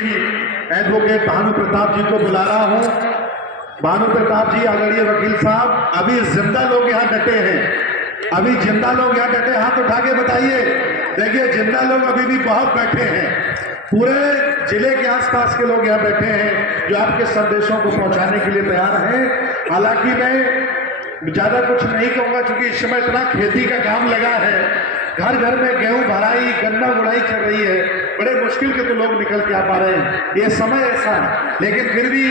Advocate Bhanu Pratap जी को बुला रहा हूं। भानु प्रताप जी, आदरणीय वकील साहब, अभी जिंदा लोग यहाँ डटे हैं, अभी जिंदा लोग यहाँ डटे, हाथ उठा के बताइए। देखिए, जिंदा लोग अभी भी बहुत बैठे हैं, पूरे जिले के आसपास के लोग यहाँ बैठे हैं जो आपके संदेशों को पहुंचाने के लिए तैयार हैं। हालांकि मैं ज्यादा कुछ नहीं कहूंगा क्योंकि इस समय इतना खेती का काम लगा है, घर घर में गेहूं भराई, गन्ना बुड़ाई चल रही है, बड़े मुश्किल के तो लोग निकल के आ पा रहे हैं, ये समय ऐसा है। लेकिन फिर भी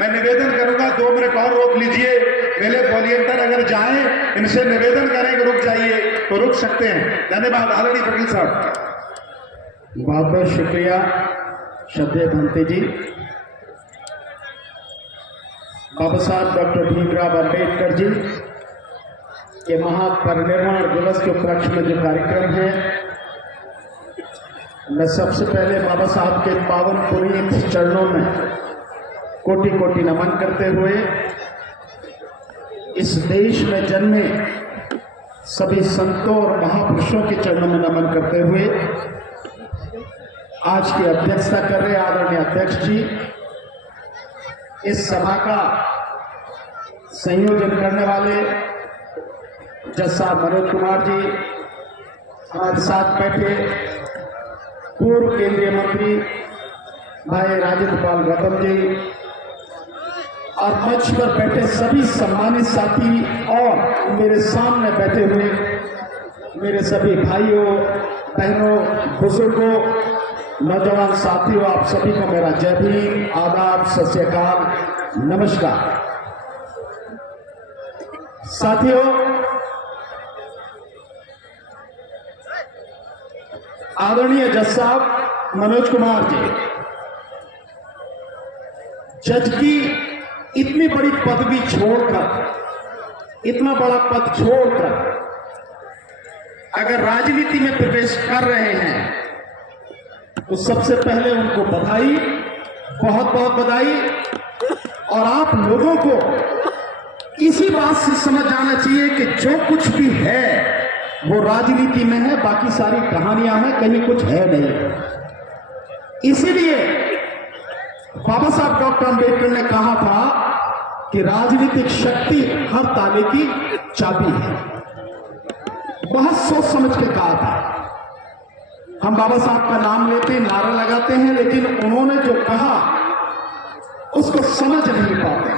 मैं निवेदन करूंगा, 2 मिनट और रोक लीजिए। मेरे वॉलियंटर अगर जाएं, इनसे निवेदन करें कि रुक जाइए तो रुक सकते हैं। धन्यवाद आदरणीय वकील साहब। बहुत बहुत शुक्रिया श्रद्धेय भंते जी। बाबा साहब डॉक्टर भीमराव अम्बेडकर जी के महापरिनिर्वाण दिवस के उपलक्ष्य में जो कार्यक्रम है, मैं सबसे पहले बाबा साहब के पावन पुनीत चरणों में कोटि कोटि नमन करते हुए इस देश में जन्मे सभी संतों और महापुरुषों के चरणों में नमन करते हुए आज की अध्यक्षता कर रहे आदरणीय अध्यक्ष जी, इस सभा का संयोजन करने वाले जज साहब मनोज कुमार जी, हमारे साथ बैठे पूर्व केंद्रीय मंत्री भाई राजेंद्र पाल गौतम जी और मंच पर बैठे सभी सम्मानित साथी और मेरे सामने बैठे हुए मेरे सभी भाइयों बहनों बुजुर्गों नौजवान साथियों, आप सभी को मेरा जय भीम, आदाब, सत श्री अकाल, नमस्कार। साथियों, आदरणीय जज साहब मनोज कुमार जी, जज की इतनी बड़ी पदवी छोड़कर, इतना बड़ा पद छोड़कर अगर राजनीति में प्रवेश कर रहे हैं तो सबसे पहले उनको बधाई, बहुत बहुत बधाई। और आप लोगों को इसी बात से समझ आना चाहिए कि जो कुछ भी है वो राजनीति में है, बाकी सारी कहानियां हैं, कहीं कुछ है नहीं। इसीलिए बाबा साहब डॉक्टर अंबेडकर ने कहा था कि राजनीतिक शक्ति हर ताले की चाबी है। बहुत सोच समझ के कहा था। हम बाबा साहब का नाम लेते, नारा लगाते हैं, लेकिन उन्होंने जो कहा उसको समझ नहीं पाते।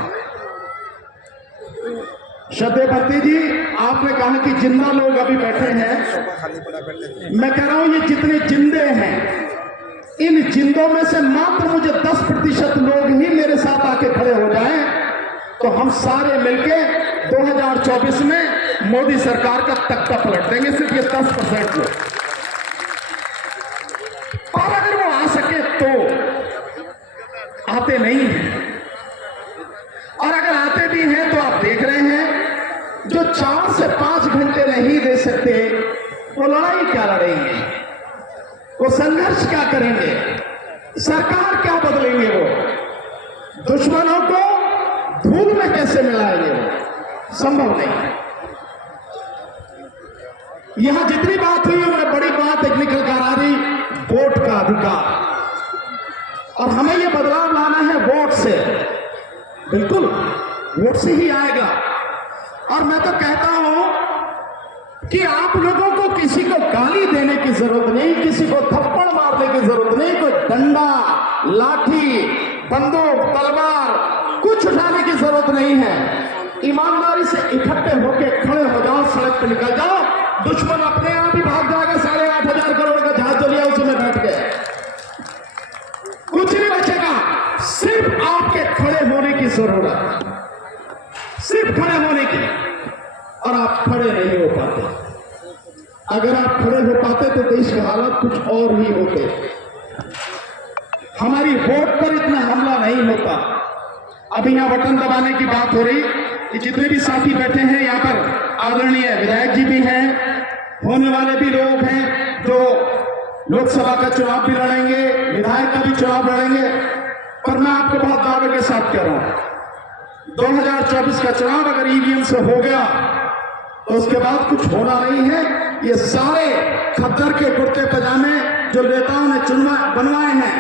श्रद्धेय भंते जी, आपने कहा कि जिंदा लोग अभी बैठे हैं। मैं कह रहा हूं ये जितने जिंदे हैं, इन जिंदों में से मात्र मुझे 10% लोग ही मेरे साथ आके खड़े हो जाएं तो हम सारे मिलके 2024 में मोदी सरकार का तख्ता पलट देंगे। सिर्फ ये 10% लोग, और अगर वो आ सके तो आते नहीं हैं, और अगर आते भी हैं तो आप देख रहे हैं जो 4 से 5 घंटे नहीं दे सकते वो लड़ाई क्या लड़ेंगे, वो संघर्ष क्या करेंगे, सरकार क्या बदलेंगे, वो दुश्मनों को धूल में कैसे मिलाएंगे, वो संभव नहीं। यहां जितनी बात हुई उनमें बड़ी बात एक निकल कर आ रही, वोट का अधिकार, और हमें यह बदलाव लाना है वोट से। बिल्कुल वोट से ही आएगा। और मैं तो कहता हूं कि आप लोगों को किसी को गाली देने की जरूरत नहीं, किसी को थप्पड़ मारने की जरूरत नहीं, कोई डंडा, लाठी, बंदूक, तलवार कुछ उठाने की जरूरत नहीं है। ईमानदारी से इकट्ठे होकर खड़े हो जाओ, सड़क पर निकल जाओ, दुश्मन अपने आप ही भाग जाएगा। 8,500 करोड़ का जहाज जो लिया उसमें बैठ गए, कुछ नहीं बचेगा। सिर्फ आपके खड़े होने की जरूरत, सिर्फ खड़े होने की, और आप खड़े नहीं हो पाते। अगर आप खड़े हो पाते तो देश के हालात कुछ और ही होते। हमारी वोट पर इतना हमला नहीं होता। अभी यहां बटन दबाने की बात हो रही, कि जितने भी साथी बैठे हैं यहाँ पर, आदरणीय विधायक जी भी हैं, होने वाले भी लोग हैं जो लोकसभा का चुनाव भी लड़ेंगे, विधायक का भी चुनाव लड़ेंगे। पर मैं आपको बहुत दावे के साथ कह रहा हूं, 2024 का चुनाव अगर ईवीएम से हो गया तो उसके बाद कुछ होना नहीं है। ये सारे खद्दर के कुर्ते पजामे जो नेताओं ने बनवाए हैं,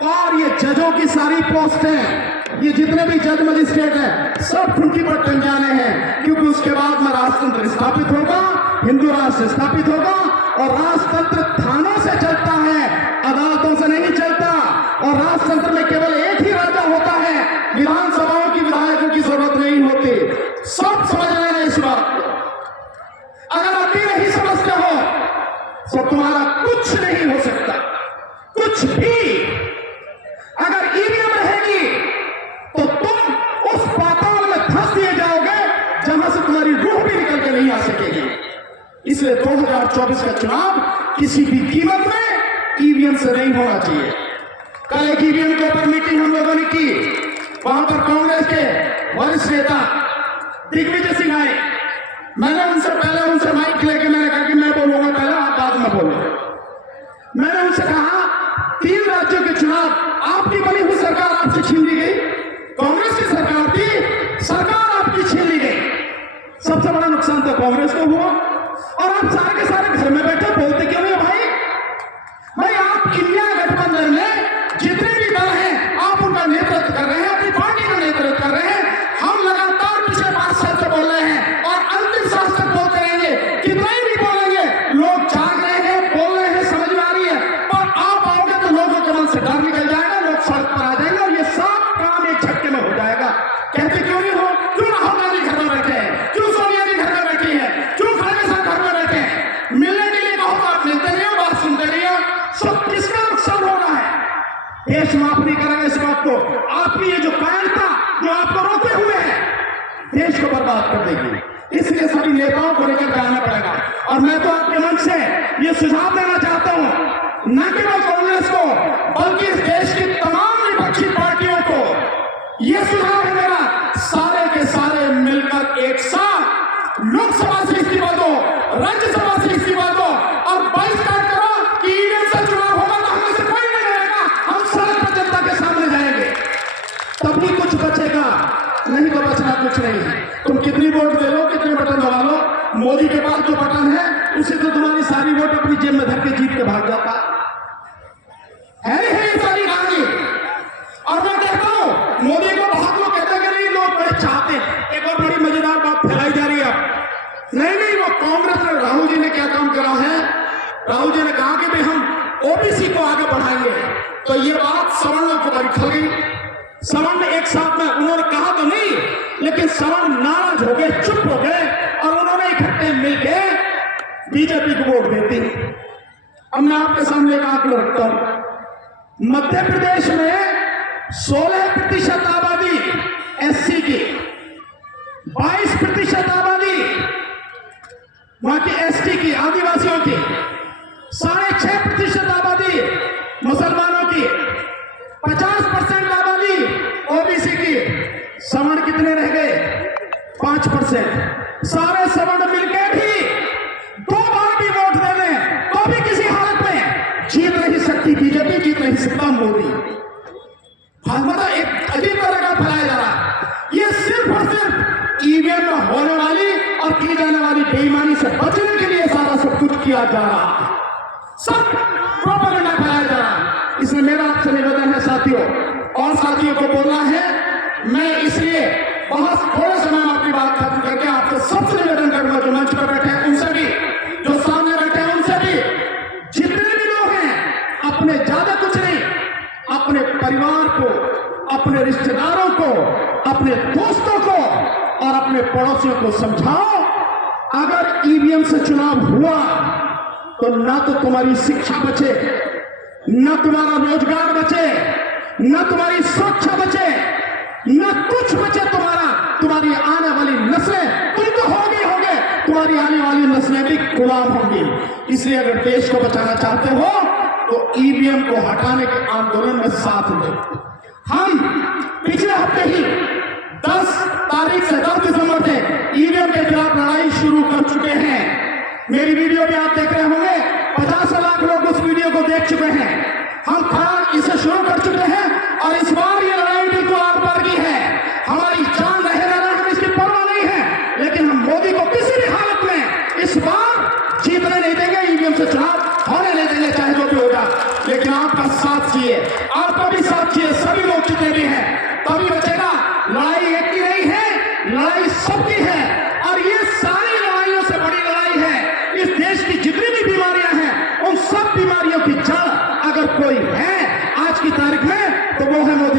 और ये जजों की सारी पोस्टें, ये जितने भी जज मजिस्ट्रेट हैं, सब खुंटी पर टंग जाने हैं, क्योंकि उसके बाद में राजतंत्र स्थापित होगा, हिंदू राष्ट्र स्थापित होगा। और राजतंत्र थानों से चलता है, अदालतों से नहीं चलता। और राजतंत्र में केवल एक ही राजा होता है, विधानसभाओं की विधायकों की जरूरत नहीं होती। सब समझ रहे हैं इस बात को। अगर आप भी नहीं समझते हो तो तुम्हारा कुछ नहीं हो सकता, कुछ भी। अगर ईवीएम रहेगी तो तुम उस पाताल में फंस दिए जाओगे जहां से तुम्हारी रूह भी निकल के नहीं आ सकेगी। इसलिए 2024 का चुनाव किसी भी कीमत में ईवीएम से नहीं होना चाहिए। कल एक ईवीएम के ऊपर मीटिंग हम लोगों ने की, वहां पर कांग्रेस के वरिष्ठ नेता दिग्विजय सिंह आए। मैंने उनसे माइक लेके मैंने कहा कि मैं बोलूंगा पहले, आप बाद में बोलो। मैंने उनसे कहा 3 राज्यों के चुनाव आपकी बनी हुई सरकार आपसे छीन ली गई, कांग्रेस की सरकार थी, सरकार आपकी छीन ली गई। सबसे बड़ा नुकसान तो कांग्रेस को हुआ। और आप सारे के सारे घर में बैठे बोलते क्यों नहीं भाई? आप इंडिया गठबंधन में जितने भी दल हैं आप उनका नेतृत्व कर रहे हैं, अपनी पार्टी का नेतृत्व कर रहे हैं। हम लगातार पिछले 5 साल से बोल रहे हैं और अंतिम सांस तक बोलते रहेंगे। कितना ही भी बोलेंगे, लोग जाग रहे हैं, बोल रहे हैं, समझ में आ रही है। और आप आओगे तो लोगों के मन से डर निकल जाएगा, लोग सड़क पर आ जाएंगे और ये सब काम एक झटके में हो जाएगा। कहते क्यों नहीं हो? क्यों राहुल गांधी घर में बैठे हैं? क्यों सोनिया जी घर में बैठी है? क्यों खड़गे साहब घर में बैठे हैं? मिलने के लिए कहो तो आप मिलते नहीं हो, बात सुनते नहीं हो। सब किसका नुकसान हो रहा है? देश माफ नहीं करेगा इस बात को। आपकी ये जो कायरता जो आपको रोके हुए है, देश को बर्बाद कर देगी। इसलिए सभी नेताओं को लेकर के आना पड़ेगा। और मैं तो आपके मंच से ये सुझाव देना चाहता हूं, न केवल कांग्रेस को बल्कि इस देश की तमाम विपक्षी पार्टियों को यह सुझाव है मेरा, सारे के सारे मिलकर एक साथ लोकसभा से इस्तीफा दो, राज्यसभा से इस्तीफा दो और बहिष्कार करो कि ईवीएम से चुनाव होगा तो हमें से कोई नहीं रहेगा। हम सड़क पर जनता के सामने जाएंगे, तभी कुछ बचेगा, नहीं तो बचना कुछ नहीं है। तुम कितनी वोट दे लो, कितने बटन दबा लो, मोदी के पास जो बटन है उसे तो तुम्हारी सारी वोट अपनी जेब में धर के जीत के भाग जाता है ये सारी कहानी। और मैं कहता हूं मोदी को बहुत लोग कहते हैं कि नहीं, लोग बड़े चाहते हैं। एक और बड़ी मजेदार बात फैलाई जा रही है अब। नहीं, वो कांग्रेस ने, राहुल जी ने क्या काम करा है? राहुल जी ने कहा कि भाई हम ओबीसी को आगे बढ़ाएंगे। तो ये बात सवर्णों को बड़ी खल गई। सवर्ण एक साथ में उन्होंने कहा तो नहीं, लेकिन सवर्ण नाराज हो गए, चुप हो गए और उन्होंने इकट्ठे मिलकर बीजेपी को वोट देती। अब मैं आपके सामने एक आंकड़ा रखता हूं। मध्य प्रदेश में 16% आबादी एससी की, 22% आबादी वहां की एसटी की, आदिवासियों की, 6.5% आबादी मुसलमानों की, 50% आबादी ओबीसी की। सवर्ण कितने रह गए? 5%। सारे सवर्ण मिलकर भी 2 बार भी वोट दे दें तो भी किसी हालत में जीत नहीं सकती बीजेपी, जीत नहीं सकता मोदी। मतलब एक अजीब तरह का फैलाया जा रहा। ये सिर्फ और सिर्फ ईवीएम में होने वाली और की जाने वाली बेईमानी से बचने के लिए सारा सब कुछ किया जा रहा, सब प्रोपेगेंडा फैलाया जा रहा। इसलिए मेरा आपसे निवेदन है साथियों, और साथियों को बोलना है, मैं इसलिए बहुत थोड़े समय में अपनी बात खत्म करके आपसे सबसे निवेदन करूंगा, जो मंच पर बैठे हैं उनसे भी, जो सामने बैठे हैं उनसे भी, जितने भी लोग हैं अपने, ज्यादा कुछ नहीं, अपने परिवार को, अपने रिश्तेदारों को, अपने दोस्तों को और अपने पड़ोसियों को समझाओ, अगर ईवीएम से चुनाव हुआ तो ना तो तुम्हारी शिक्षा बचे, न तुम्हारा रोजगार बचे, न तुम्हारी सुरक्षा बचे, न कुछ बचे तुम्हारा। तुम्हारी आने वाली नस्लें, तुम तो होगे, तुम्हारी आने वाली नस्लें भी गुलाम होंगी। इसलिए अगर देश को बचाना चाहते हो तो ईवीएम को हटाने के आंदोलन में साथ दो। हम पिछले हफ्ते ही 10 तारीख से 10 दिसंबर से ईवीएम के खिलाफ लड़ाई शुरू कर चुके हैं। मेरी वीडियो भी आप देख रहे होंगे, 50 लाख लोग उस वीडियो को देख चुके हैं। हम खराब इसे शुरू कर चुके हैं और इस बार ये लड़ाई बिल्कुल आर पार की है। हमारी जान रहे रहना, हम इसकी परवाह नहीं है, लेकिन हम मोदी को किसी भी हालत में इस बार जीतने नहीं देंगे, ईवीएम से चुनाव होने नहीं देंगे, चाहे जो भी होगा। लेकिन आपका साथ चाहिए, आपका भी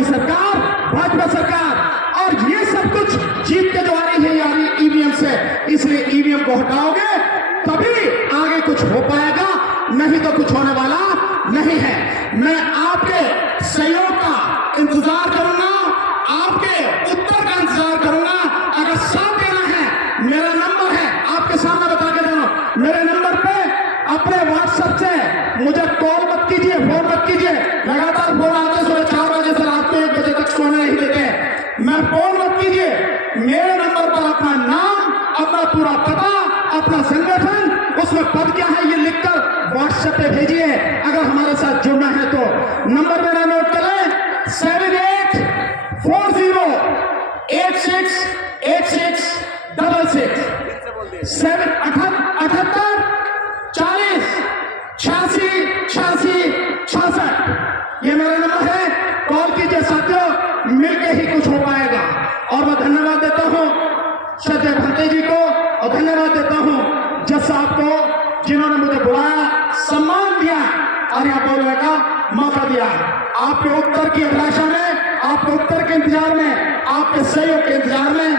सरकार, भाजपा सरकार, और ये सब कुछ जीत के जो आ रही है यारी ईवीएम से, इसलिए ईवीएम को हटाओगे तभी आगे कुछ हो पाएगा, नहीं तो कुछ होने वाला नहीं है। मैं आपके सहयोग का इंतजार करूंगा, आपके उत्तर का इंतजार करूंगा। अगर साथ देना है, मेरा नंबर है, आपके सामने बता के दे रहा हूं, मेरे नंबर पे अपने व्हाट्सएप से मुझे कॉल मत कीजिए, फोन मत कीजिए। लगातार फोन आते सुबह 4 बजे से रात को 1 बजे तक सोने नहीं देते। मैं फोन मत कीजिए, मेरे नंबर पर अपना नाम, अपना पूरा पता, अपना संगठन, उसमें पद क्या है ये लिखकर व्हाट्सएप पे भेजिए। अगर हमारे साथ जुड़ना है तो नंबर मेरा नोट करें, 7840868666 7840868666। ये मेरा नंबर है, कॉल कीजिए साथियों, मिलके ही कुछ हो पाएगा। और मैं धन्यवाद देता हूं सजय भंते जी को, और धन्यवाद देता हूं जज साहब को, जिन्होंने मुझे बुलाया, सम्मान दिया और यहाँ बोलने का मौका दिया। आपके उत्तर की अभिलाषा में, आपके उत्तर के इंतजार में, आपके सहयोग के इंतजार में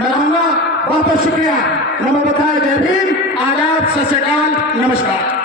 मैं रहूंगा। बहुत बहुत शुक्रिया। नमो बुद्धाय, जय भीम, आदाब, सत श्री अकाल, नमस्कार।